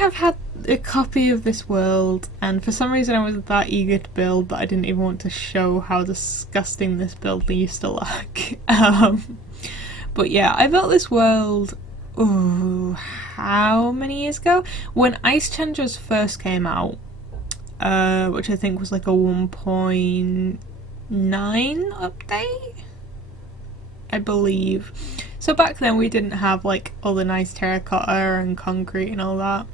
have had a copy of this world, and for some reason I was that eager to build that I didn't even want to show how disgusting this build used to look. But yeah, I built this world, ooh, how many years ago? When Ice Changers first came out, which I think was like a 1.9 update, I believe. So back then we didn't have like all the nice terracotta and concrete and all that.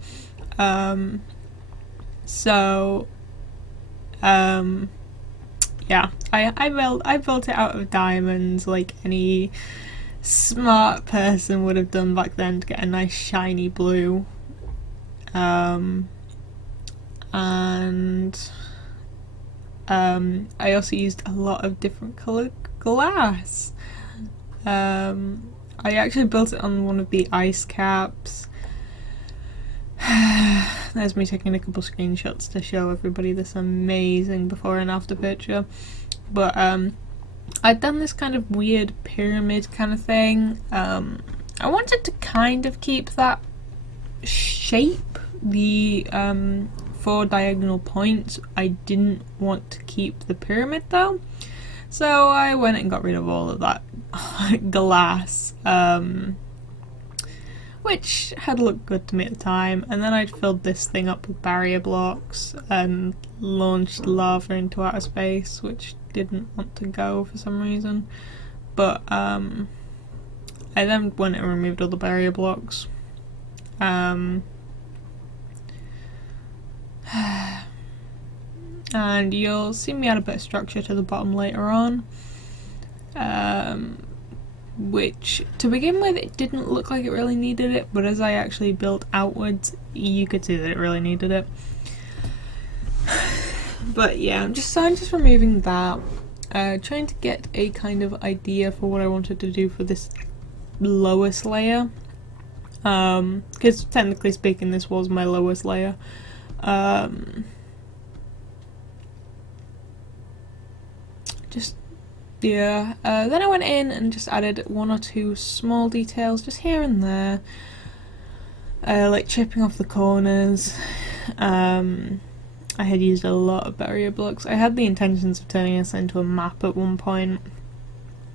Yeah, I built it out of diamonds like any smart person would have done back then to get a nice shiny blue. And I also used a lot of different coloured glass. I actually built it on one of the ice caps. There's me taking a couple screenshots to show everybody this amazing before and after picture. But I'd done this kind of weird pyramid kind of thing. I wanted to kind of keep that shape, the 4 diagonal points. I didn't want to keep the pyramid though. So I went and got rid of all of that glass, which had looked good to me at the time, and then I'd filled this thing up with barrier blocks and launched lava into outer space, which didn't want to go for some reason. But I then went and removed all the barrier blocks. And you'll see me add a bit of structure to the bottom later on, which to begin with it didn't look like it really needed it, but as I actually built outwards you could see that it really needed it. But yeah, I'm just removing that, trying to get a kind of idea for what I wanted to do for this lowest layer, because technically speaking this was my lowest layer. Then I went in and just added 1 or 2 small details just here and there, like chipping off the corners. I had used a lot of barrier blocks. I had the intentions of turning this into a map at one point.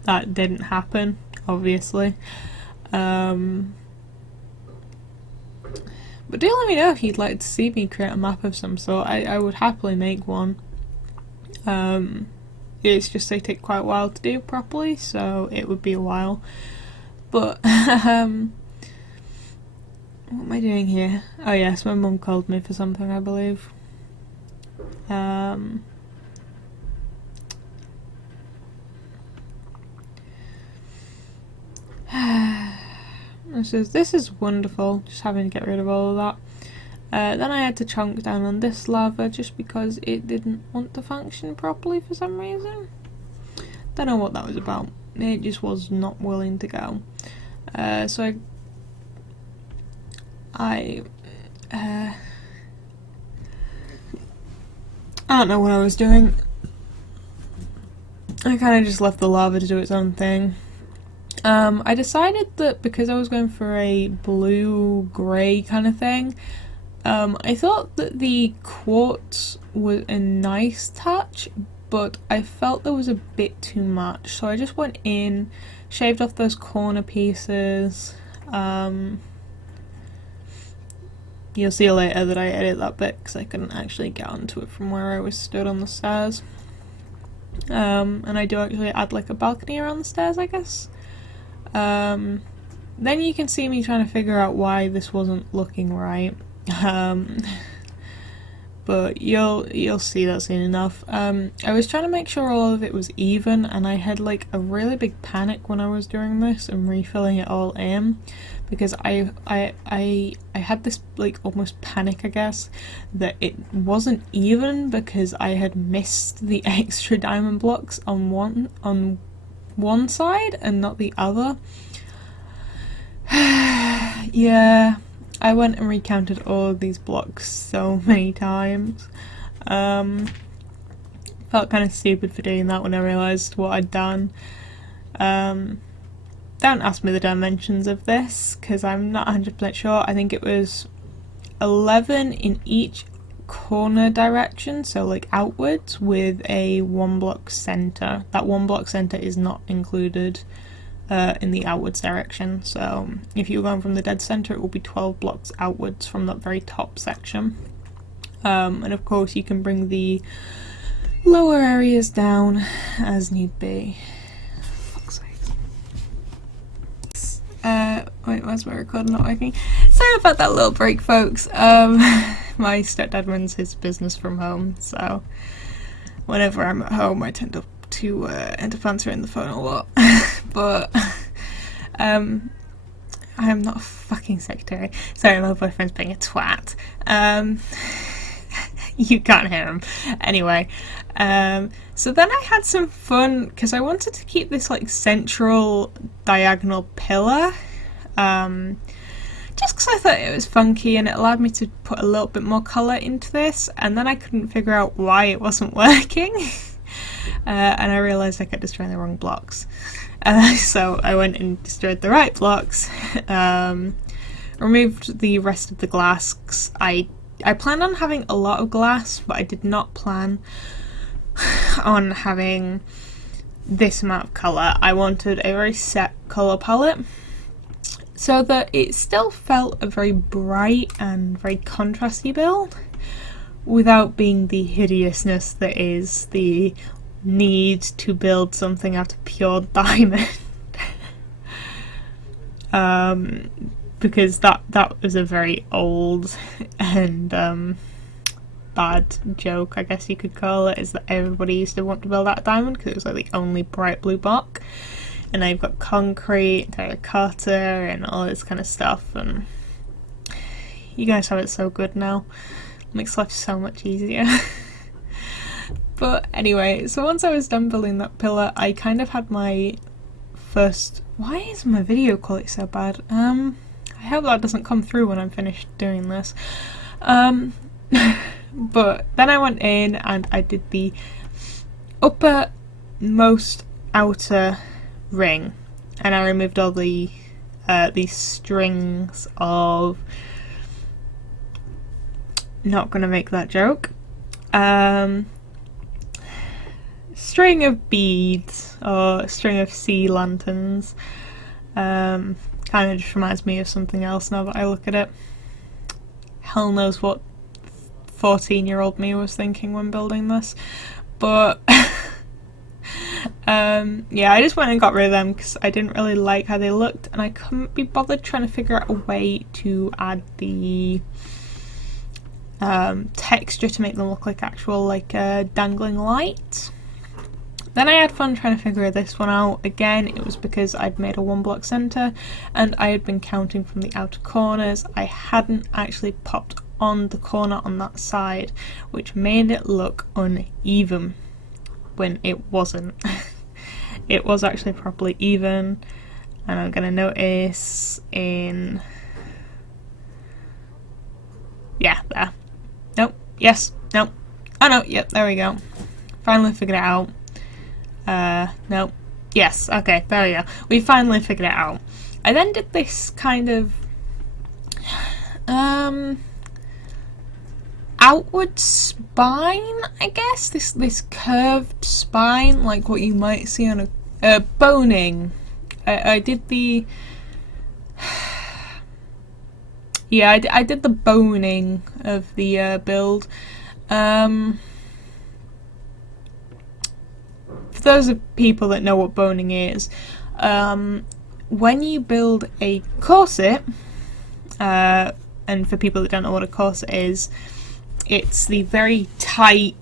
That didn't happen, obviously. But do let me know if you'd like to see me create a map of some sort. I would happily make one. It's just they take quite a while to do properly, so it would be a while. But what am I doing here? Oh yes, my mum called me for something, I believe. This is wonderful, just having to get rid of all of that. Then I had to chunk down on this lava just because it didn't want to function properly for some reason. Don't know what that was about. It just was not willing to go. So I don't know what I was doing. I kind of just left the lava to do its own thing. I decided that because I was going for a blue-grey kind of thing, I thought that the quartz was a nice touch, but I felt there was a bit too much, so I just went in, shaved off those corner pieces. You'll see later that I edit that bit because I couldn't actually get onto it from where I was stood on the stairs. And I do actually add like a balcony around the stairs, I guess. Then you can see me trying to figure out why this wasn't looking right. But you'll see that soon enough. I was trying to make sure all of it was even, and I had like a really big panic when I was doing this and refilling it all in, because I had this like almost panic, I guess, that it wasn't even because I had missed the extra diamond blocks on one side and not the other. Yeah, I went and recounted all of these blocks so many times. Felt kind of stupid for doing that when I realised what I'd done. Don't ask me the dimensions of this because I'm not 100% sure. I think it was 11 in each corner direction, so like outwards, with a 1 block center. That 1 block center is not included in the outwards direction, so if you're going from the dead center, it will be 12 blocks outwards from that very top section. And of course you can bring the lower areas down as need be. Fuck's sake. Wait, where's my recorder not working? Sorry about that little break, folks. My stepdad runs his business from home, so whenever I'm at home I tend to end up answering the phone a lot. But I am not a fucking secretary. Sorry, my boyfriend's being a twat. You can't hear him. Anyway, so then I had some fun because I wanted to keep this like central diagonal pillar, just because I thought it was funky and it allowed me to put a little bit more colour into this, and then I couldn't figure out why it wasn't working. And I realised I kept destroying the wrong blocks. So I went and destroyed the right blocks, removed the rest of the glass. I planned on having a lot of glass, but I did not plan on having this amount of colour. I wanted a very set colour palette so that it still felt a very bright and very contrasty build without being the hideousness that is the need to build something out of pure diamond. Because that was a very old and bad joke, I guess you could call it, is that everybody used to want to build out of diamond because it was like the only bright blue block. And now you've got concrete, terracotta, and all this kind of stuff, and you guys have it so good now. It makes life so much easier. But anyway, so once I was done building that pillar, I kind of had my first... Why is my video quality so bad? I hope that doesn't come through when I'm finished doing this. But then I went in and I did the uppermost outer ring, and I removed all the these strings of... Not gonna make that joke. String of beads or string of sea lanterns. Kind of just reminds me of something else now that I look at it. Hell knows what 14-year-old me was thinking when building this, but yeah, I just went and got rid of them because I didn't really like how they looked, and I couldn't be bothered trying to figure out a way to add the texture to make them look like actual dangling lights. Then I had fun trying to figure this one out. Again, it was because I'd made a 1 block centre and I had been counting from the outer corners. I hadn't actually popped on the corner on that side, which made it look uneven when it wasn't. It was actually properly even, and I'm going to notice in... Yeah, there. Nope. Yes. Nope. Oh no, yep, there we go. Finally figured it out. Nope. Yes, okay, there we go. We finally figured it out. I then did this kind of outward spine, I guess. This curved spine, like what you might see on a boning. I did the yeah, I did the boning of the build. For those of people that know what boning is, when you build a corset, and for people that don't know what a corset is, it's the very tight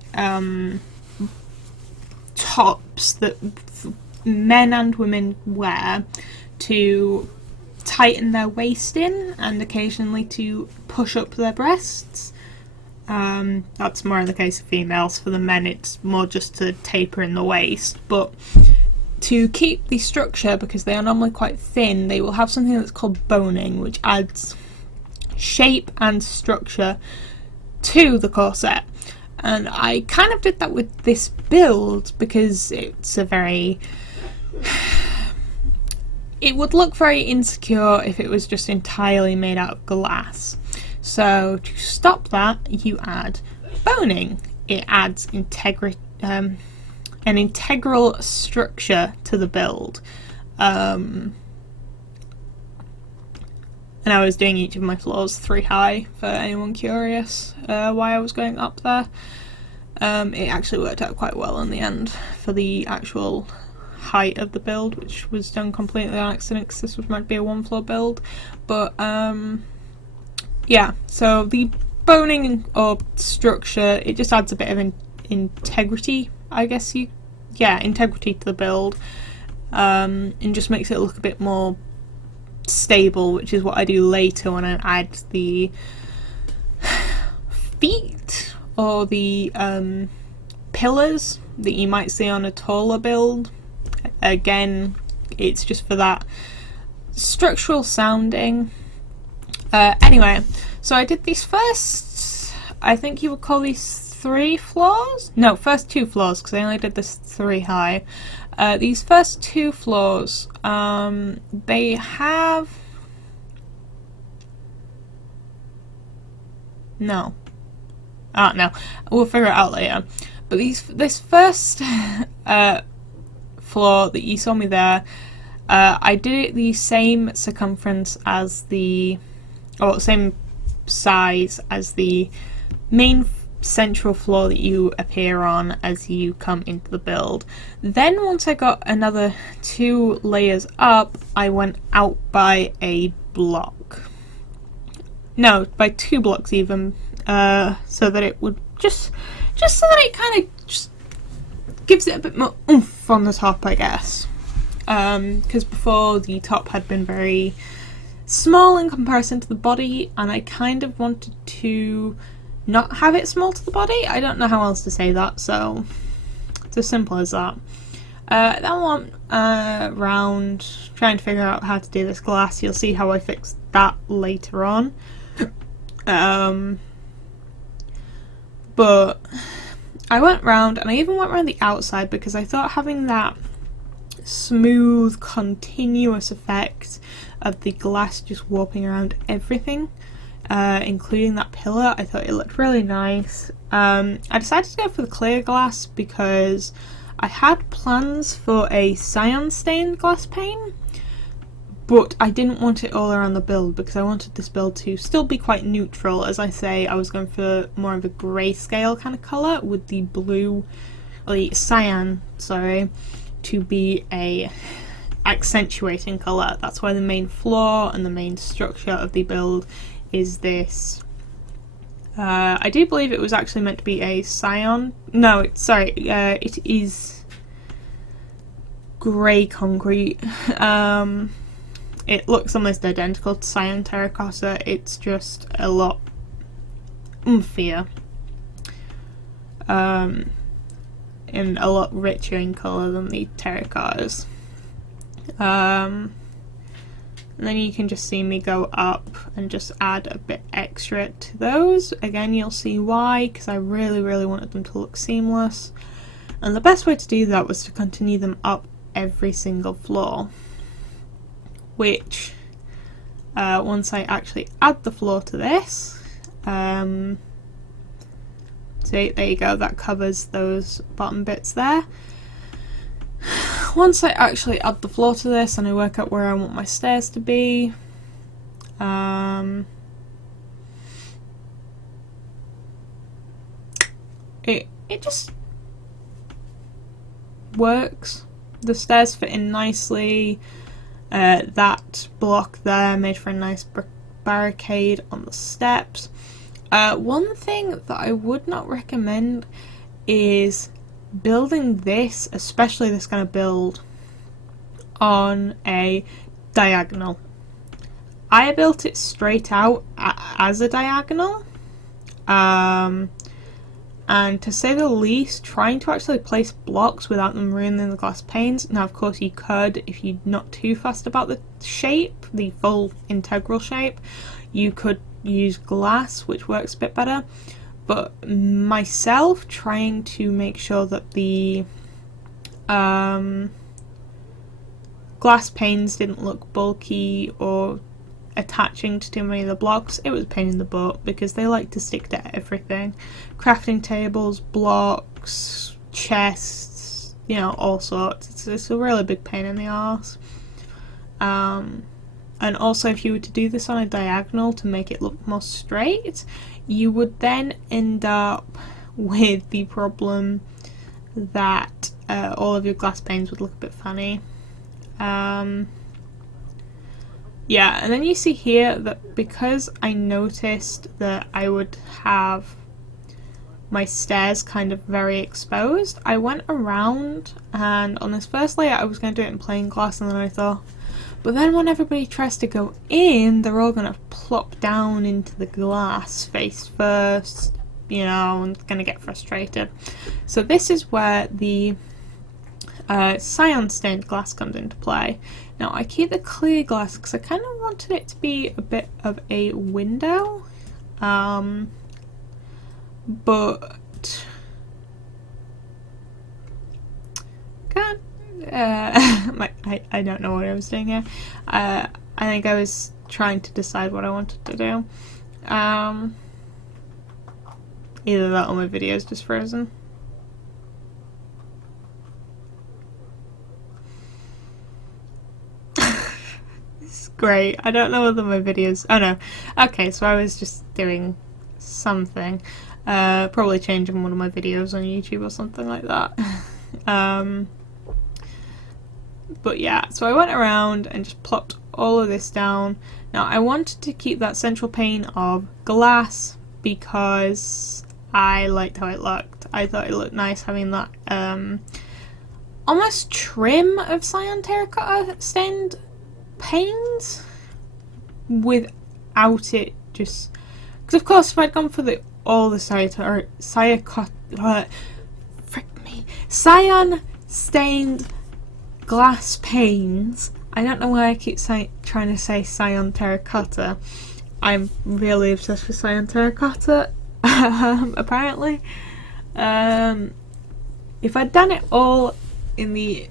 tops that men and women wear to tighten their waist in and occasionally to push up their breasts. That's more in the case of females. For the men it's more just to taper in the waist, but to keep the structure, because they are normally quite thin, they will have something that's called boning, which adds shape and structure to the corset. And I kind of did that with this build because it's a very... It would look very insecure if it was just entirely made out of glass. So to stop that, you add boning. It adds an integral structure to the build. And I was doing each of my floors 3 high for anyone curious why I was going up there. It actually worked out quite well in the end for the actual height of the build, which was done completely on accident because this was meant to be a 1-floor build. But yeah, so the boning or structure, it just adds a bit of integrity, I guess integrity to the build, and just makes it look a bit more stable, which is what I do later when I add the feet or the pillars that you might see on a taller build. Again, it's just for that structural sounding. Anyway, so I did these first, I think you would call these 3 floors? No, first 2 floors, because I only did this 3 high. These first 2 floors, they have... No. No. We'll figure it out later. But this first floor that you saw me there, I did it the same circumference as same size as the main central floor that you appear on as you come into the build. Then once I got another 2 layers up, I went out by a block. No, by 2 blocks even, so that it would just so that it kind of just gives it a bit more oomph on the top, I guess. Because before the top had been very small in comparison to the body, and I kind of wanted to not have it small to the body. I don't know how else to say that, so it's as simple as that. Then I went around trying to figure out how to do this glass. You'll see how I fixed that later on. But I went round, and I even went around the outside because I thought having that smooth, continuous effect of the glass just warping around everything, including that pillar, I thought it looked really nice. I decided to go for the clear glass because I had plans for a cyan stained glass pane, but I didn't want it all around the build because I wanted this build to still be quite neutral. As I say, I was going for more of a grayscale kind of colour with the blue, or the cyan, sorry, to be a accentuating colour. That's why the main floor and the main structure of the build is this. I do believe it was actually meant to be a cyan. No, it is grey concrete. It looks almost identical to cyan terracotta. It's just a lot umphier. And a lot richer in colour than the terracottas. And then you can just see me go up and just add a bit extra to those. Again, you'll see why, because I really wanted them to look seamless. And the best way to do that was to continue them up every single floor. Which, once I actually add the floor to this, see, there you go, that covers those bottom bits there. Once I actually add the floor to this and I work out where I want my stairs to be, it just works. The stairs fit in nicely. That block there made for a nice barricade on the steps. One thing that I would not recommend is building this, especially this kind of build, on a diagonal. I built it straight out as a diagonal, and to say the least, trying to actually place blocks without them ruining the glass panes. Now, of course, you could, if you're not too fussed about the shape, the full integral shape, you could use glass, which works a bit better. But myself, trying to make sure that the glass panes didn't look bulky or attaching to too many of the blocks, it was a pain in the butt because they like to stick to everything. Crafting tables, blocks, chests, you know, all sorts. It's a really big pain in the arse. And also, if you were to do this on a diagonal to make it look more straight, you would then end up with the problem that all of your glass panes would look a bit funny. Yeah, and then you see here that because I noticed that I would have my stairs kind of very exposed, I went around, and on this first layer I was going to do it in plain glass, and then I thought, but then when everybody tries to go in, they're all going to plop down into the glass face first, you know, and going to get frustrated. So this is where the cyan stained glass comes into play. Now I keep the clear glass because I kind of wanted it to be a bit of a window, but I don't know what I was doing here. I think I was trying to decide what I wanted to do. Either that or my video's just frozen. This is great. I don't know whether my videos... Oh no. Okay, so I was just doing something. Probably changing one of my videos on YouTube or something like that. But yeah, so I went around and just plopped all of this down. Now I wanted to keep that central pane of glass because I liked how it looked. I thought it looked nice having that almost trim of cyan terracotta stained panes without it just... Because of course if I'd gone for all the cyan stained glass panes. I don't know why I keep trying to say cyan terracotta. I'm really obsessed with cyan terracotta, apparently. If I'd done it all in the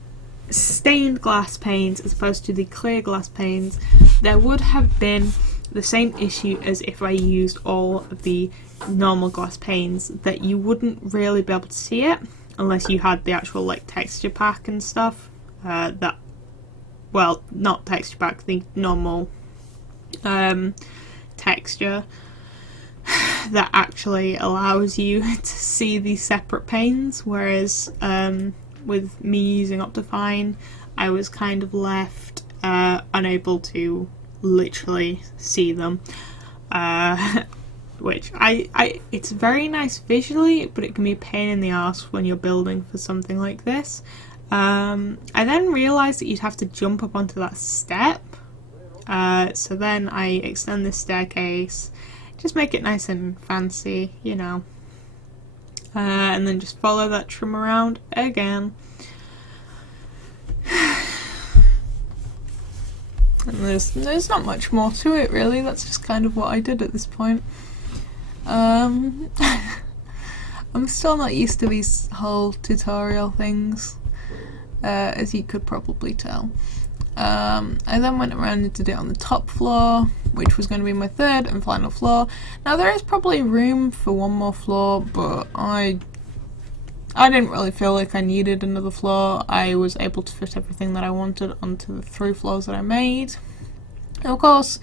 stained glass panes as opposed to the clear glass panes, there would have been the same issue as if I used all of the normal glass panes, that you wouldn't really be able to see it unless you had the actual like texture pack and stuff. Well, not texture pack, the normal texture that actually allows you to see these separate panes, whereas with me using Optifine I was kind of left unable to literally see them, which it's very nice visually, but it can be a pain in the arse when you're building for something like this. I then realised that you'd have to jump up onto that step, so then I extend this staircase, just make it nice and fancy, you know, and then just follow that trim around again. And there's not much more to it really, that's just kind of what I did at this point. I'm still not used to these whole tutorial things, as you could probably tell. I then went around and did it on the top floor, which was going to be my third and final floor. Now there is probably room for one more floor, but I didn't really feel like I needed another floor. I was able to fit everything that I wanted onto the 3 floors that I made. And of course,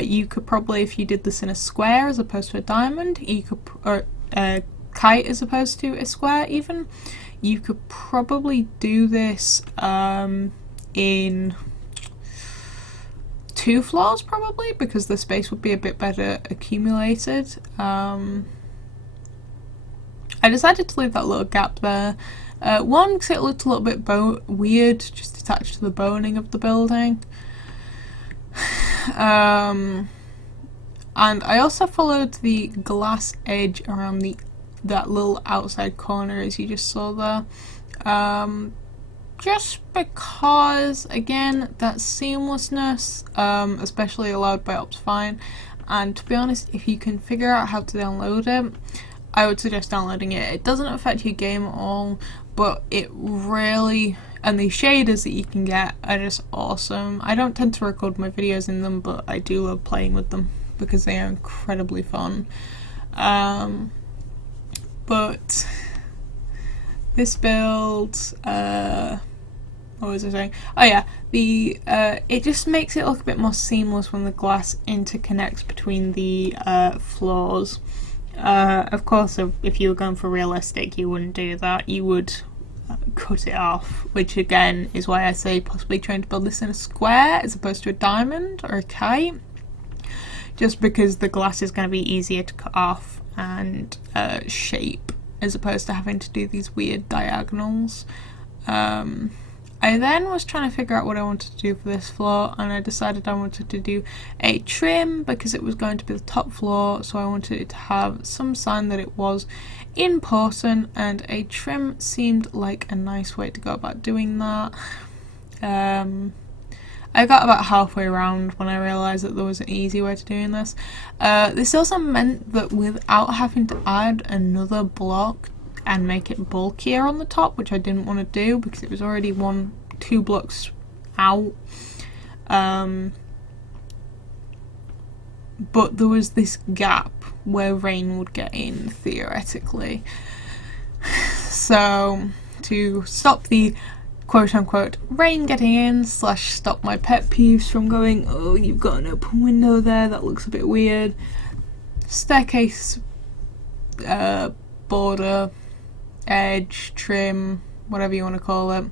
you could probably, if you did this in a square as opposed to a diamond, you could, or a kite as opposed to a square even, you could probably do this in 2 floors probably, because the space would be a bit better accumulated. I decided to leave that little gap there. One, because it looked a little bit weird, just attached to the boning of the building. And I also followed the glass edge around that little outside corner, as you just saw there. Just because, again, that seamlessness, especially allowed by Optifine, and to be honest, if you can figure out how to download it, I would suggest downloading it. It doesn't affect your game at all, but it really And the shaders that you can get are just awesome. I don't tend to record my videos in them, but I do love playing with them because they are incredibly fun. But this build, what was I saying? Oh yeah, it just makes it look a bit more seamless when the glass interconnects between the floors. Of course, if you were going for realistic, you wouldn't do that. You would cut it off, which again is why I say possibly trying to build this in a square as opposed to a diamond or a kite, just because the glass is going to be easier to cut off and shape as opposed to having to do these weird diagonals. I then was trying to figure out what I wanted to do for this floor, and I decided I wanted to do a trim because it was going to be the top floor, so I wanted it to have some sign that it was in person, and a trim seemed like a nice way to go about doing that. I got about halfway around when I realised that there was an easy way to doing this. This also meant that without having to add another block and make it bulkier on the top, which I didn't want to do because it was already 2 blocks out. But there was this gap where rain would get in, theoretically. So, to stop the quote-unquote rain getting in / stop my pet peeves from going, oh, you've got an open window there, that looks a bit weird, staircase border, edge, trim, whatever you want to call it,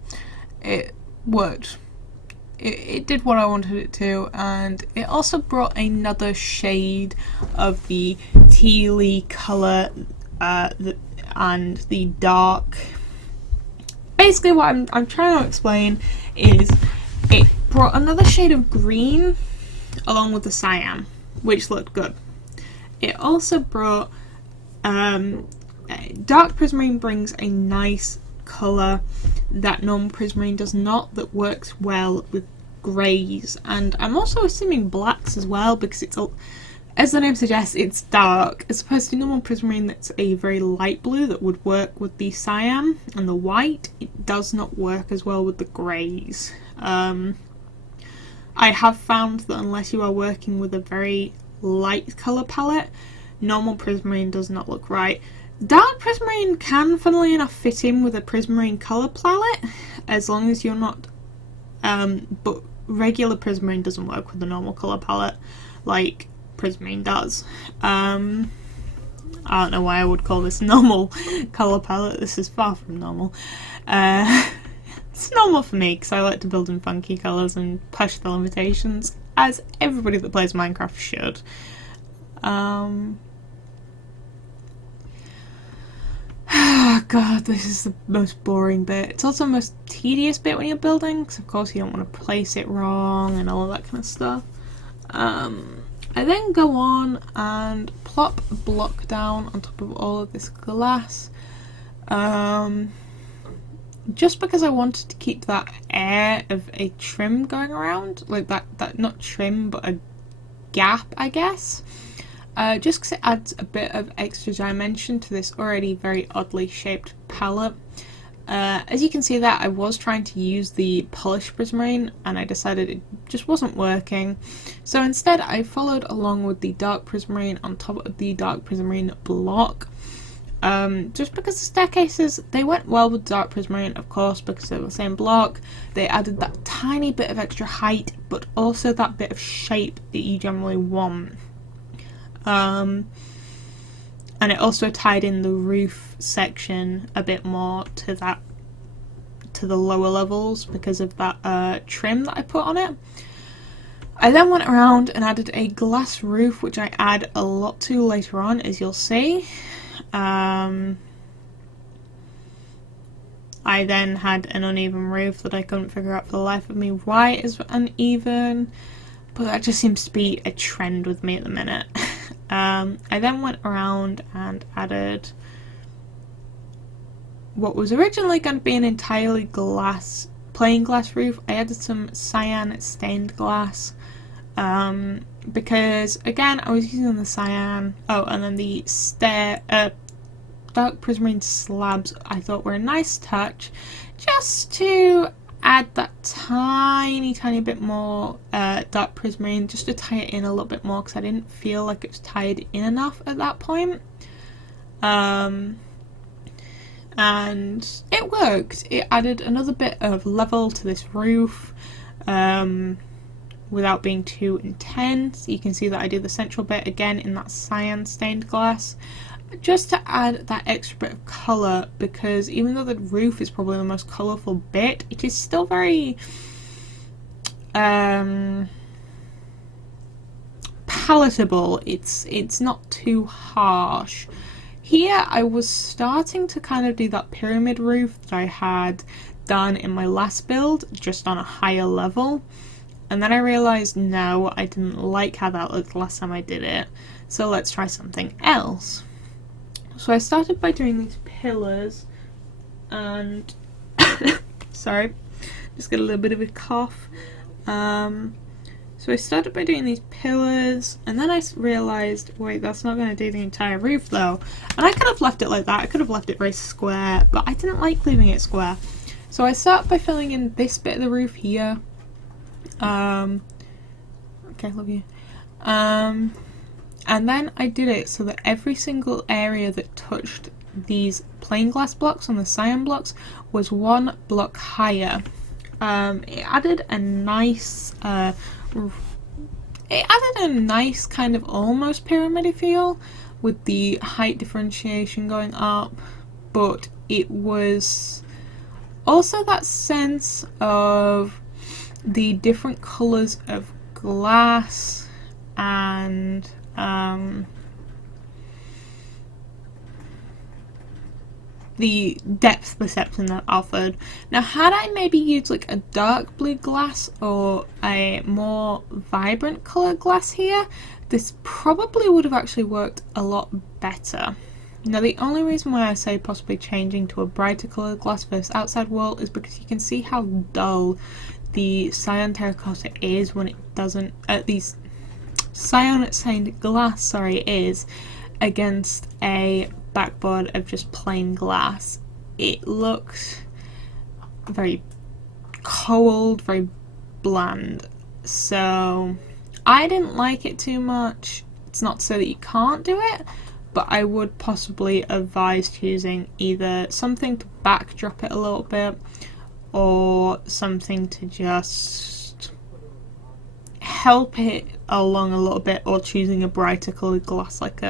it worked. It did what I wanted it to, and it also brought another shade of the tealy colour and the dark. Basically what I'm trying to explain is it brought another shade of green along with the cyan, which looked good. It also brought dark prismarine brings a nice colour that normal prismarine does not, that works well with greys, and I'm also assuming blacks as well because it's, as the name suggests, it's dark, as opposed to normal prismarine that's a very light blue that would work with the cyan and the white. It does not work as well with the greys. I have found that unless you are working with a very light colour palette, normal prismarine does not look right. Dark prismarine can, funnily enough, fit in with a prismarine colour palette, as long as you're not, but regular prismarine doesn't work with the normal colour palette like prismarine does. I don't know why I would call this normal colour palette, this is far from normal. It's normal for me because I like to build in funky colours and push the limitations, as everybody that plays Minecraft should. God, this is the most boring bit. It's also the most tedious bit when you're building, because of course you don't want to place it wrong and all of that kind of stuff. I then go on and plop a block down on top of all of this glass. Just because I wanted to keep that air of a trim going around, like that not trim, but a gap, I guess. Just because it adds a bit of extra dimension to this already very oddly shaped palette. As you can see that I was trying to use the polished prismarine and I decided it just wasn't working. So instead I followed along with the dark prismarine on top of the dark prismarine block. Just because the staircases, they went well with dark prismarine, of course, because they're the same block. They added that tiny bit of extra height, but also that bit of shape that you generally want. And it also tied in the roof section a bit more to the lower levels because of that trim that I put on it. I then went around and added a glass roof, which I add a lot to later on, as you'll see. I then had an uneven roof that I couldn't figure out for the life of me why it is uneven, but that just seems to be a trend with me at the minute. I then went around and added what was originally going to be an entirely plain glass roof. I added some cyan stained glass because again I was using the cyan, and then the dark prismarine slabs I thought were a nice touch, just to add that tiny bit more dark prismarine, just to tie it in a little bit more, because I didn't feel like it was tied in enough at that point. And it worked. It added another bit of level to this roof without being too intense. You can see that I do the central bit again in that cyan stained glass, just to add that extra bit of colour, because even though the roof is probably the most colourful bit, it is still very palatable. It's not too harsh. Here I was starting to kind of do that pyramid roof that I had done in my last build, just on a higher level, and then I realised no, I didn't like how that looked last time I did it, so let's try something else. So I started by doing these pillars, and sorry, just got a little bit of a cough. So I started by doing these pillars, and then I realised, wait, that's not going to do the entire roof though. And I could have left it like that, I could have left it very square, but I didn't like leaving it square. So I started by filling in this bit of the roof here. Okay, love you. And then I did it so that every single area that touched these plain glass blocks on the cyan blocks was 1 block higher. It added a nice kind of almost pyramid feel with the height differentiation going up, but it was also that sense of the different colours of glass and the depth perception that offered. Now, had I maybe used like a dark blue glass or a more vibrant colour glass here, this probably would have actually worked a lot better. Now, the only reason why I say possibly changing to a brighter coloured glass versus outside wall is because you can see how dull the cyan terracotta is when it doesn't, these cyan stained glass, is against a backboard of just plain glass. It looks very cold, very bland, so I didn't like it too much. It's not so that you can't do it, but I would possibly advise choosing either something to backdrop it a little bit or something to just help it along a little bit, or choosing a brighter coloured glass like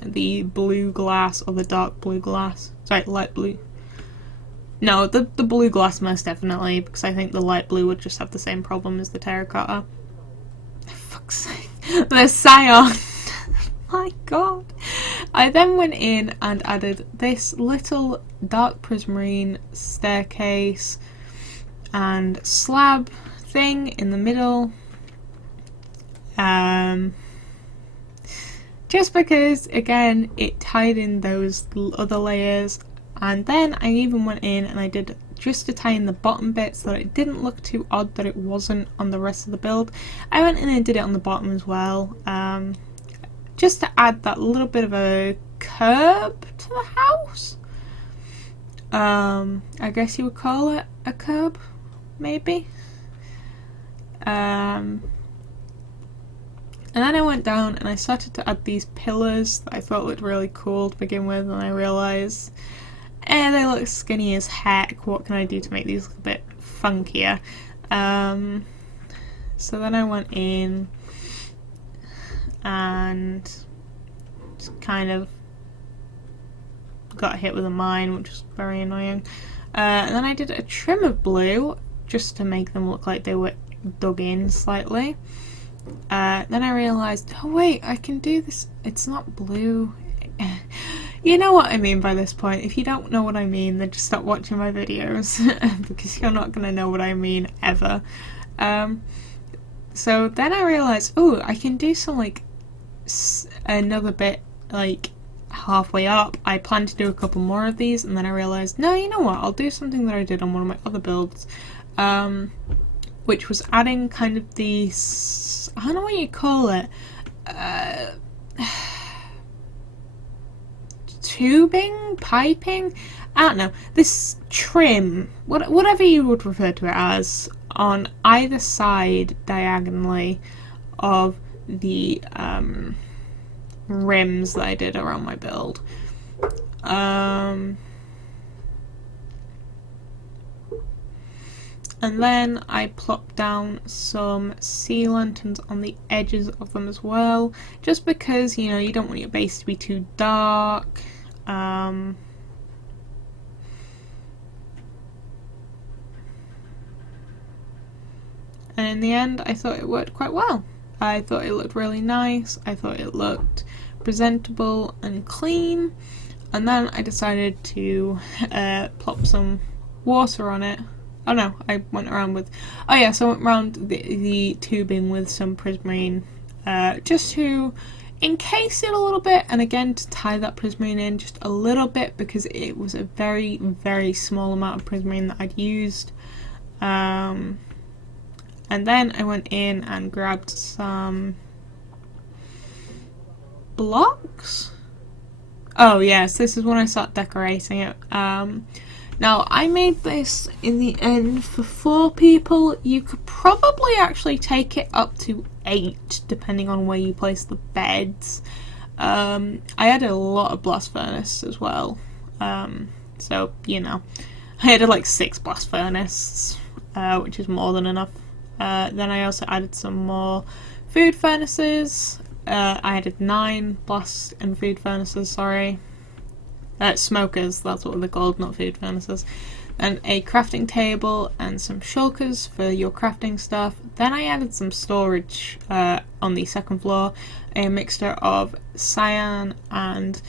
the blue glass or the dark blue glass. Sorry, light blue. No, the blue glass most definitely, because I think the light blue would just have the same problem as the terracotta. For fuck's sake. The cyan! My god. I then went in and added this little dark prismarine staircase and slab thing in the middle. Just because, again, it tied in those other layers, and then I even went in and I did just to tie in the bottom bit so that it didn't look too odd that it wasn't on the rest of the build. I went in and did it on the bottom as well, just to add that little bit of a curb to the house. I guess you would call it a curb, maybe. And then I went down and I started to add these pillars that I thought looked really cool to begin with, and I realised, they look skinny as heck, what can I do to make these look a bit funkier? So then I went in and just kind of got hit with a mine, which was very annoying. And then I did a trim of blue just to make them look like they were dug in slightly. Then I realised, oh wait, I can do this, it's not blue. You know what I mean by this point. If you don't know what I mean, then just stop watching my videos, because you're not going to know what I mean ever. So then I realised, oh, I can do some like another bit like halfway up. I plan to do a couple more of these, and then I realised, no, you know what, I'll do something that I did on one of my other builds, which was adding kind of these, I don't know what you call it, tubing, piping, I don't know, this trim, whatever you would refer to it as, on either side diagonally of the rims that I did around my build. And then I plopped down some sea lanterns on the edges of them as well, just because, you know, you don't want your base to be too dark. And in the end, I thought it worked quite well. I thought it looked really nice, I thought it looked presentable and clean, and then I decided to plop some water on it. Oh no, I went around with... Oh yeah, so I went around the tubing with some prismarine, just to encase it a little bit, and again to tie that prismarine in just a little bit, because it was a very, very small amount of prismarine that I'd used. And then I went in and grabbed some blocks. Oh yes, this is when I started decorating it. Now, I made this in the end for 4 people. You could probably actually take it up to 8, depending on where you place the beds. I added a lot of blast furnace as well. So, you know, I added like 6 blast furnace, which is more than enough. Then I also added some more food furnaces. I added 9 blast and food furnaces, sorry. Smokers, that's what they're called, not food furnaces. And a crafting table and some shulkers for your crafting stuff. Then I added some storage on the second floor, a mixture of cyan and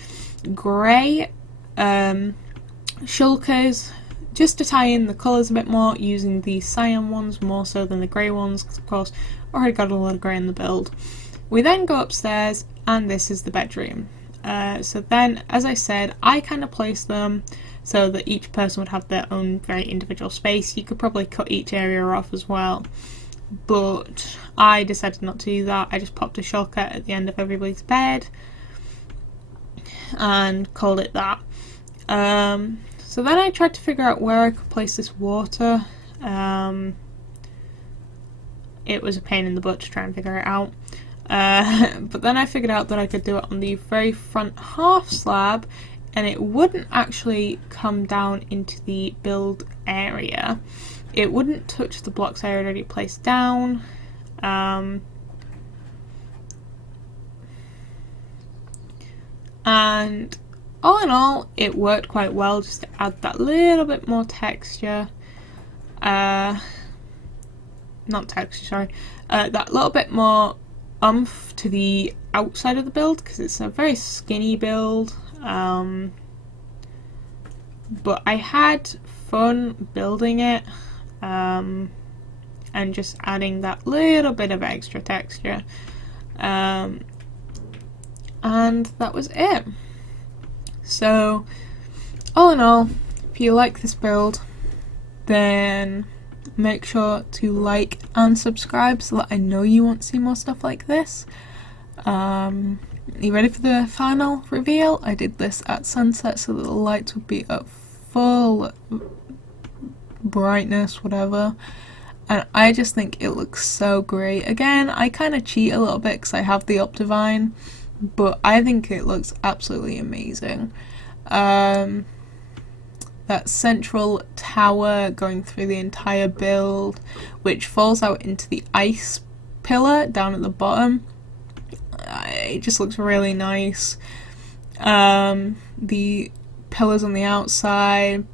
grey shulkers, just to tie in the colours a bit more, using the cyan ones more so than the grey ones, because of course I already got a lot of grey in the build. We then go upstairs, and this is the bedroom. So then, as I said, I kind of placed them so that each person would have their own very individual space. You could probably cut each area off as well, but I decided not to do that. I just popped a shulker at the end of everybody's bed and called it that. So then I tried to figure out where I could place this water. It was a pain in the butt to try and figure it out. But then I figured out that I could do it on the very front half slab, and it wouldn't actually come down into the build area. It wouldn't touch the blocks I already placed down. And all in all, it worked quite well, just to add that little bit more texture. Not texture, sorry. That little bit more oomph to the outside of the build, because it's a very skinny build. But I had fun building it, and just adding that little bit of extra texture. And that was it. So, all in all, if you like this build, then make sure to like and subscribe so that I know you want to see more stuff like this. You ready for the final reveal? I did this at sunset so that the lights would be at full brightness, whatever. And I just think it looks so great. Again, I kind of cheat a little bit because I have the Optivine, but I think it looks absolutely amazing. That central tower going through the entire build, which falls out into the ice pillar down at the bottom. It just looks really nice. The pillars on the outside,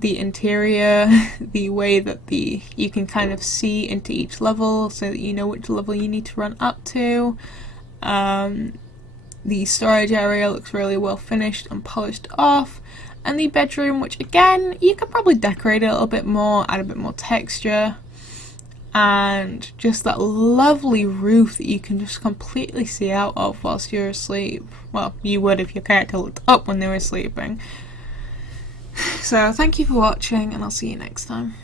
the interior, the way that you can kind of see into each level so that you know which level you need to run up to. The storage area looks really well finished and polished off. And the bedroom, which again, you could probably decorate it a little bit more, add a bit more texture. And just that lovely roof that you can just completely see out of whilst you're asleep. Well, you would if your character looked up when they were sleeping. So thank you for watching, and I'll see you next time.